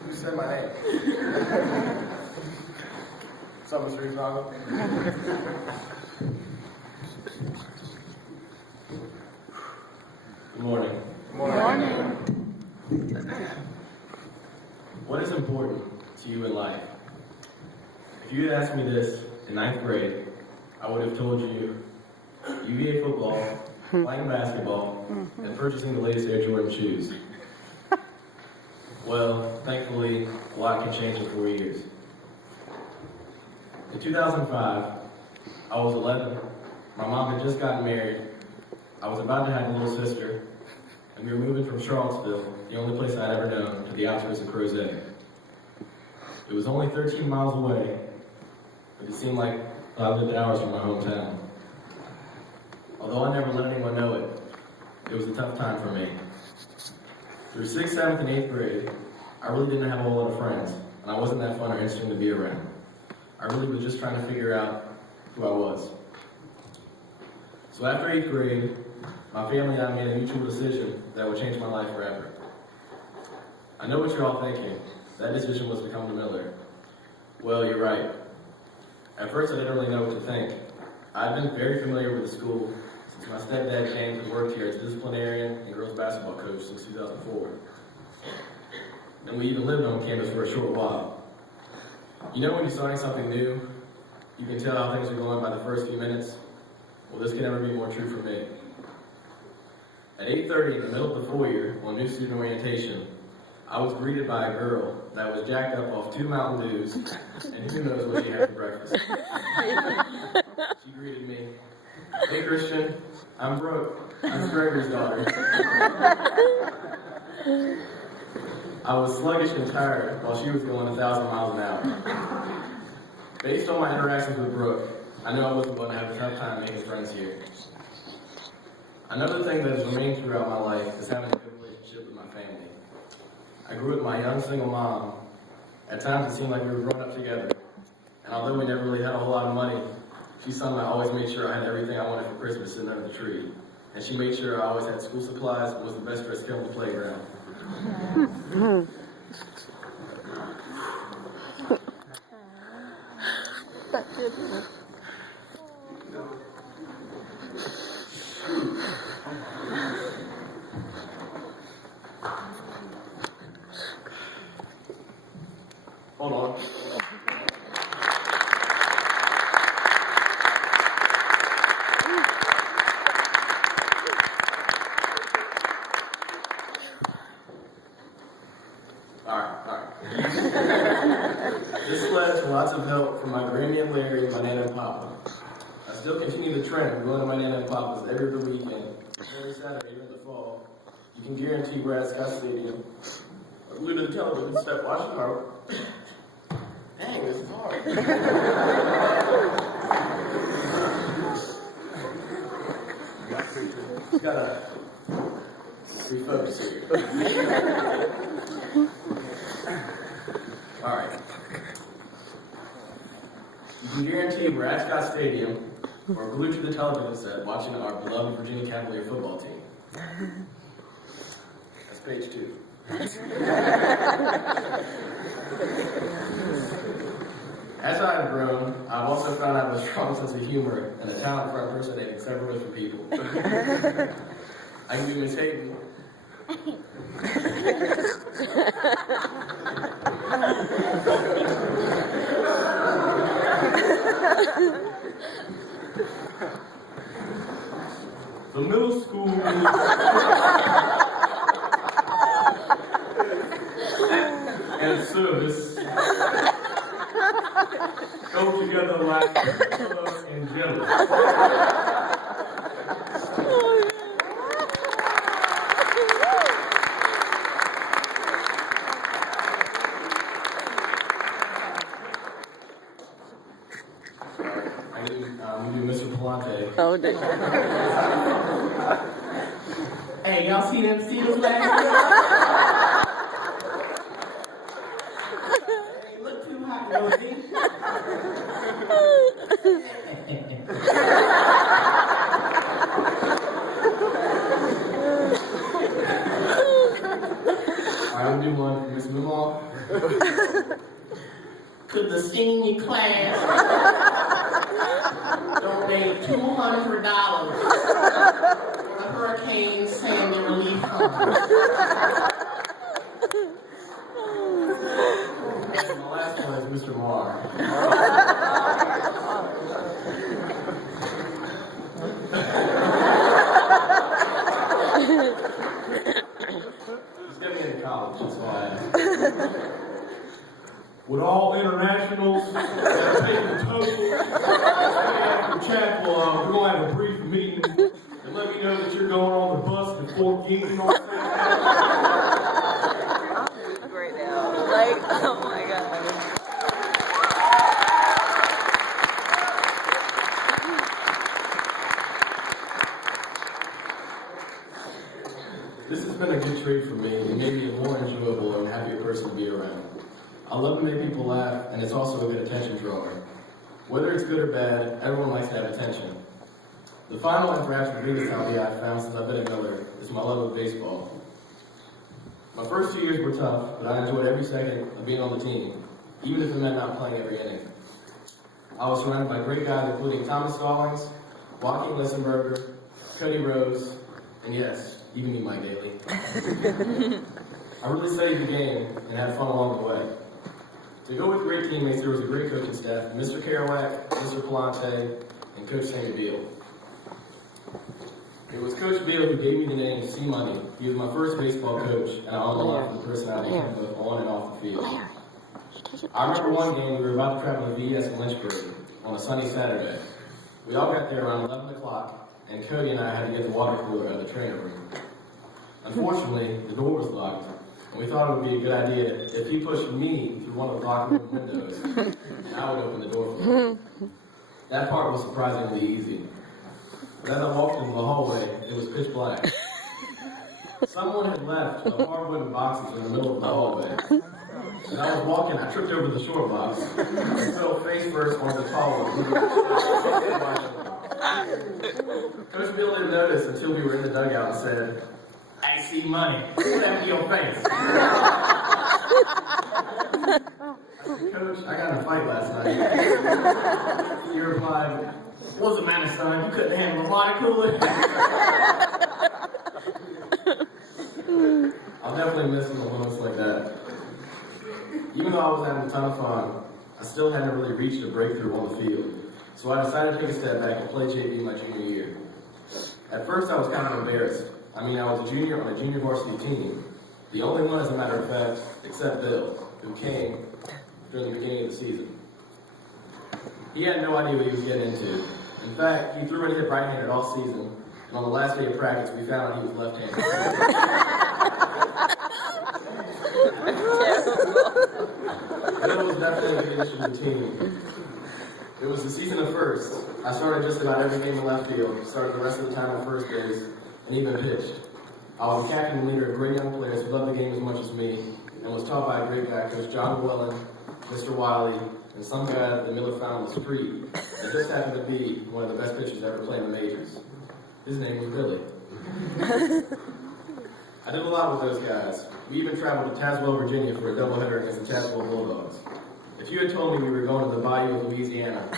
Who said my name? Something's wrong. Good morning. Good morning. What is important to you in life? If you had asked me this in 9th grade, I would have told you UVA football, playing basketball, and purchasing the latest Air Jordan shoes. Well, thankfully, a lot can change in 4 years. In 2005, I was 11. My mom had just gotten married. I was about to have a little sister, and we were moving from Charlottesville, the only place I'd ever known, to the outskirts of Crozet. It was only 13 miles away, but it seemed like I lived hours from my hometown. Although I never let anyone know it, it was a tough time for me. Through 6th, 7th, and 8th grade, I really didn't have a whole lot of friends, and I wasn't that fun or interesting to be around. I really was just trying to figure out who I was. So after 8th grade, my family and I made a mutual decision that would change my life forever. I know what you're all thinking. That decision was to come to Miller. Well, you're right. At first, I didn't really know what to think. I've been very familiar with the school since my stepdad came and worked here as disciplinarian and girls basketball coach since 2004. And we even lived on campus for a short while. You know when you're starting something new, you can tell how things are going by the first few minutes? Well, this can never be more true for me. At 8:30 in the middle of the foyer on new student orientation, I was greeted by a girl that was jacked up off 2 Mountain Dews, and who knows what she had for breakfast. She greeted me, "Hey Christian, I'm Brooke. I'm Gregory's daughter." I was sluggish and tired while she was going 1,000 miles an hour. Based on my interactions with Brooke, I knew I wasn't going to have a tough time making friends here. Another thing that has remained throughout my life is having a good relationship with my family. I grew with my young single mom. At times it seemed like we were growing up together. And although we never really had a whole lot of money, she somehow always made sure I had everything I wanted for Christmas sitting under the tree. And she made sure I always had school supplies and was the best dressed kid on the playground. Hold on. All right. This led to lots of help from my Granny and Larry, my Nana and Papa. I still continue the trend of going to my Nana and Papa's every other weekend, every Saturday, even in the fall. You can guarantee we're at Scott Stadium. I'm glued to the television set watching our... Dang, this is hard. Just gotta refocus here. All right. You can guarantee we're at Scott Stadium or glued to the television set watching our beloved Virginia Cavalier football team. That's page 2. As I have grown, I've also found I have a strong sense of humor and a talent for impersonating several different people. I can do Miss Hayden. The middle school and service go together like color and jelly. We do Mr. Palante. Oh, did you? Hey, y'all see them Steelers last year? Hey, look too hot, Rosie. I'll do one for Miss Mumal. Could the senior class donate $200 for the Hurricane Sandy Relief Fund? And my last one is Mr. Moore. He's getting into college, that's why I asked. Would all internationals that are taking the total stay after chapel? We're going to have a brief meeting and let me know that you're going on the bus to Fort Yankton on Saturday. Great now. Like, oh my god. This has been a good treat for me. It made me a more enjoyable and happier person to be around. I love to make people laugh, and it's also a good attention drawer. Whether it's good or bad, everyone likes to have attention. The final and perhaps the biggest hobby I've found since I've been at Miller is my love of baseball. My first 2 years were tough, but I enjoyed every second of being on the team, even if it meant not playing every inning. I was surrounded by great guys including Thomas Stallings, Joaquin Lissenberger, Cody Rose, and yes, even me, Mike Daly. I really studied the game and had fun along the way. To go with great teammates, there was a great coaching staff, Mr. Kerouac, Mr. Palante, and Coach Sammy Beal. It was Coach Beal who gave me the name C Money. He was my first baseball coach, and I owe a lot for the personality he had both on and off the field. I remember one game we were about to travel to VS in Lynchburg on a sunny Saturday. We all got there around 11 o'clock, and Cody and I had to get the water cooler out of the trainer room. Unfortunately, the door was locked, and we thought it would be a good idea if he pushed me through one of the locker room windows, and I would open the door for him. That part was surprisingly easy. But as I walked into the hallway, it was pitch black. Someone had left the hard wooden boxes in the middle of the hallway. As I was walking, I tripped over the short box and fell face first on the tall one. Coach Bill didn't notice until we were in the dugout and said, "I see money. What happened to your face?" I said, "Coach, I got in a fight last night." He replied, "What's the matter, son? You couldn't handle the water cooler?" I'll definitely miss some moments like that. Even though I was having a ton of fun, I still hadn't really reached a breakthrough on the field. So I decided to take a step back and play JV my junior year. At first, I was kind of embarrassed. I mean, I was a junior on a junior varsity team. The only one, as a matter of fact, except Bill, who came during the beginning of the season. He had no idea what he was getting into. In fact, he threw and hit right-handed all season, and on the last day of practice, we found out he was left-handed. Bill was definitely a addition to the team. It was the season of first. I started just about every game in left field, started the rest of the time at first base, and even pitched. I was the captain and leader of great young players who loved the game as much as me, and was taught by a great guy, Coach John Llewellyn, Mr. Wiley, and some guy that the Miller found on the street that just happened to be one of the best pitchers ever played in the majors. His name was Billy. I did a lot with those guys. We even traveled to Tazewell, Virginia for a doubleheader against the Tazewell Bulldogs. If you had told me we were going to the Bayou of Louisiana, I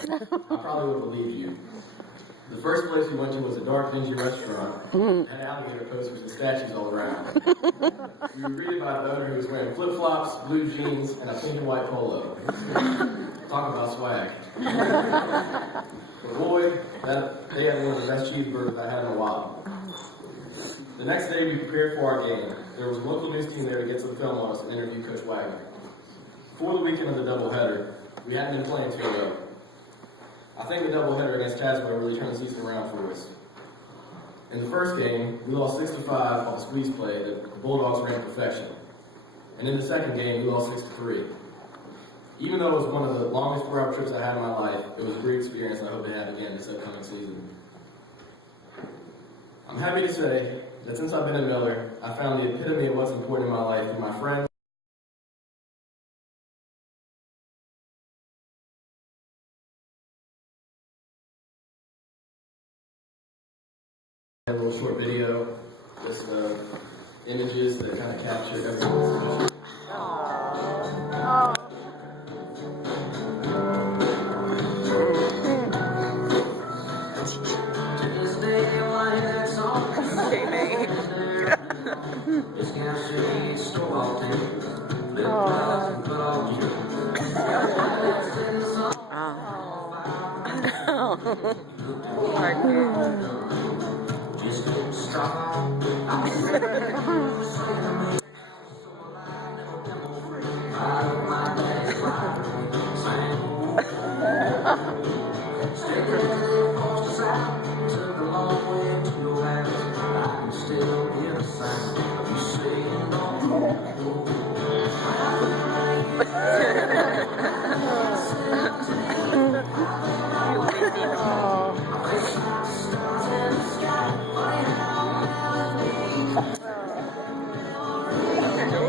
probably would have believed you. The first place we went to was a dark, dingy restaurant that had alligator posters and statues all around. We were greeted by the owner who was wearing flip-flops, blue jeans, and a pink and white polo. Talk about swag. But boy, they had one of the best cheeseburgers I had in a while. The next day, we prepared for our game. There was a local news team there to get some film on us and interview Coach Wagner. For the weekend of the doubleheader, we hadn't been playing too well. I think the doubleheader against Tazewell really turned the season around for us. In the first game, we lost 6-5 on a squeeze play that the Bulldogs ran to perfection. And in the second game, we lost 6-3. Even though it was one of the longest 4-hour trips I had in my life, it was a great experience, and I hope to have it again this upcoming season. I'm happy to say that since I've been at Miller, I found the epitome of what's important in my life through my friends. A little short video, just images that kind of capture everything.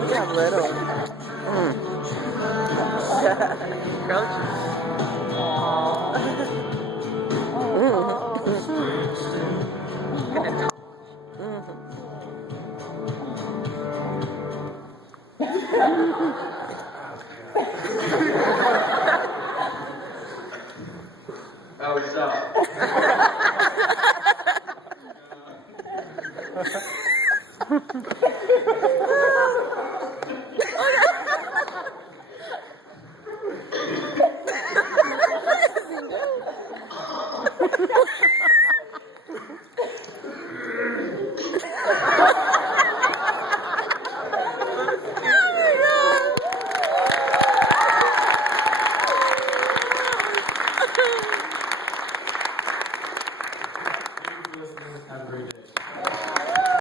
Yeah, little. Crouch. Gonna talk.